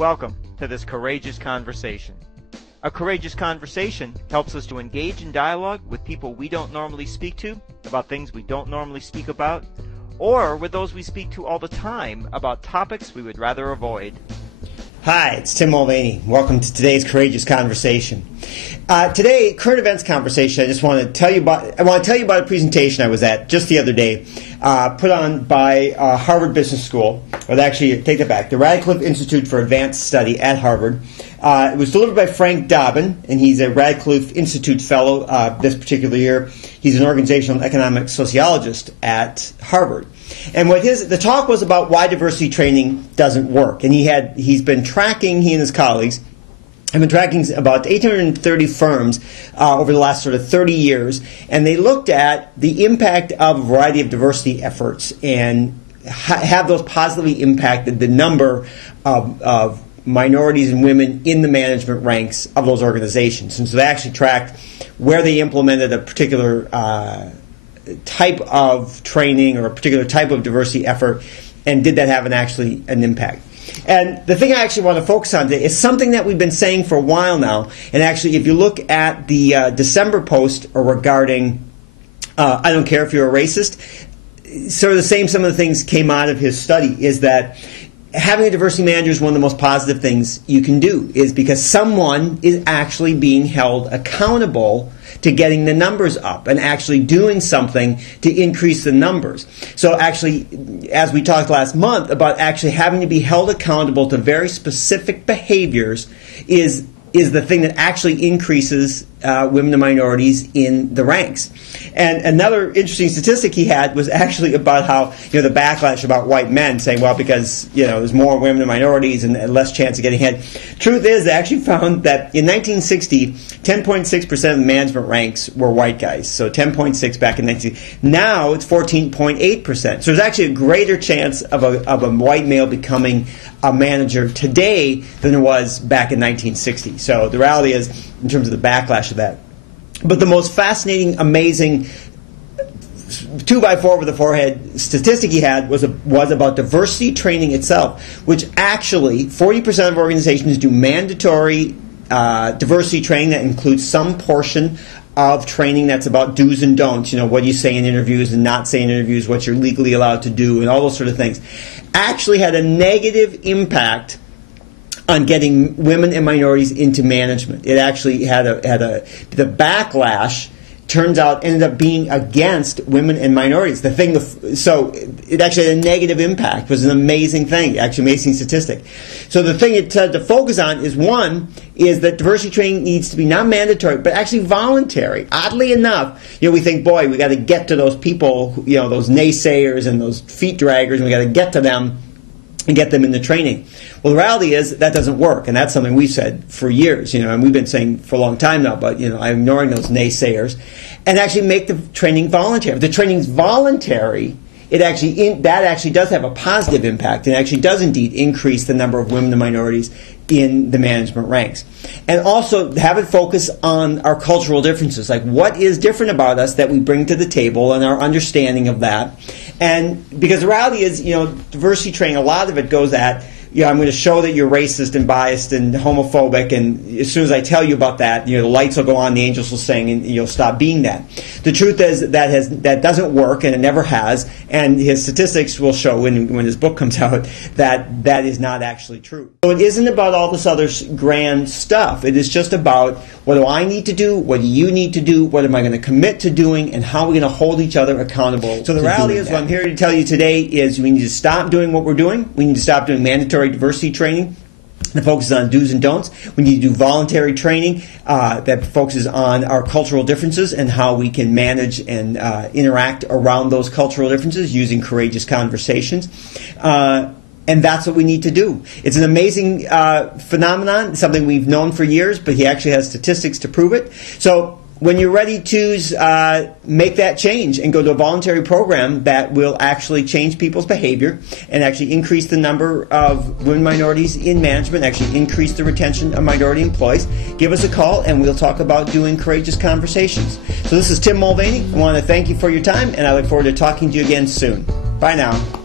Welcome to this courageous conversation. A courageous conversation helps us to engage in dialogue with people we don't normally speak to, about things we don't normally speak about, or with those we speak to all the time about topics we would rather avoid. Hi, it's Tim Mulvaney. Welcome to today's Courageous Conversation. Today, current events conversation. I want to tell you about a presentation I was at just the other day, put on by Harvard Business School. Or actually, take that back. The Radcliffe Institute for Advanced Study at Harvard. It was delivered by Frank Dobbin, and he's a Radcliffe Institute fellow this particular year. He's an organizational economic sociologist at Harvard. And the talk was about why diversity training doesn't work. And he and his colleagues have been tracking about 830 firms over the last sort of 30 years, and they looked at the impact of a variety of diversity efforts and have those positively impacted the number of minorities and women in the management ranks of those organizations. And so they actually tracked where they implemented a particular type of training or a particular type of diversity effort, and did that have an impact. And the thing I actually want to focus on today is something that we've been saying for a while now. And actually, if you look at the December post regarding I don't care if you're a racist, sort of some of the things came out of his study is that having a diversity manager is one of the most positive things you can do, is because someone is actually being held accountable to getting the numbers up and actually doing something to increase the numbers. So actually, as we talked last month about actually having to be held accountable to very specific behaviors is the thing that actually increases women and minorities in the ranks. And another interesting statistic he had was actually about how, the backlash about white men saying, well, because, there's more women and minorities and less chance of getting ahead. Truth is, they actually found that in 1960, 10.6% of the management ranks were white guys. So 10.6 back in 1960. Now it's 14.8%. So there's actually a greater chance of a white male becoming a manager today than there was back in 1960. So the reality is, in terms of the backlash of that. But the most fascinating, amazing 2x4 over the forehead statistic he had was about diversity training itself, which actually 40% of organizations do mandatory diversity training that includes some portion of training that's about do's and don'ts, what you say in interviews and not say in interviews, what you're legally allowed to do, and all those sort of things, actually had a negative impact on getting women and minorities into management. It actually had the backlash, turns out, ended up being against women and minorities. So it actually had a negative impact. It was an amazing thing, actually amazing statistic. So the thing it said to focus on is that diversity training needs to be not mandatory, but actually voluntary. Oddly enough, we think, boy, we got to get to those people, those naysayers and those feet draggers, and we got to get to them and get them in the training. Well, the reality is that doesn't work, and that's something we've said for years, and we've been saying for a long time now, but, I'm ignoring those naysayers, and actually make the training voluntary. If the training's voluntary, that actually does have a positive impact, and actually does indeed increase the number of women and minorities in the management ranks. And also have it focus on our cultural differences, like what is different about us that we bring to the table and our understanding of that. And because the reality is, diversity training, a lot of it goes at, I'm going to show that you're racist and biased and homophobic, and as soon as I tell you about that, the lights will go on, the angels will sing, and you'll stop being that. The truth is that doesn't work, and it never has, and his statistics will show when his book comes out that is not actually true. So it isn't about all this other grand stuff. It is just about, what do I need to do, what do you need to do, what am I going to commit to doing, and how are we going to hold each other accountable. So the reality is, what I'm here to tell you today is we need to stop doing what we're doing. We need to stop doing mandatory diversity training that focuses on do's and don'ts. We need to do voluntary training that focuses on our cultural differences and how we can manage and interact around those cultural differences using courageous conversations. And that's what we need to do. It's an amazing phenomenon, something we've known for years, but he actually has statistics to prove it. So when you're ready to make that change and go to a voluntary program that will actually change people's behavior and actually increase the number of women minorities in management, actually increase the retention of minority employees, give us a call and we'll talk about doing courageous conversations. So this is Tim Mulvaney. I want to thank you for your time, and I look forward to talking to you again soon. Bye now.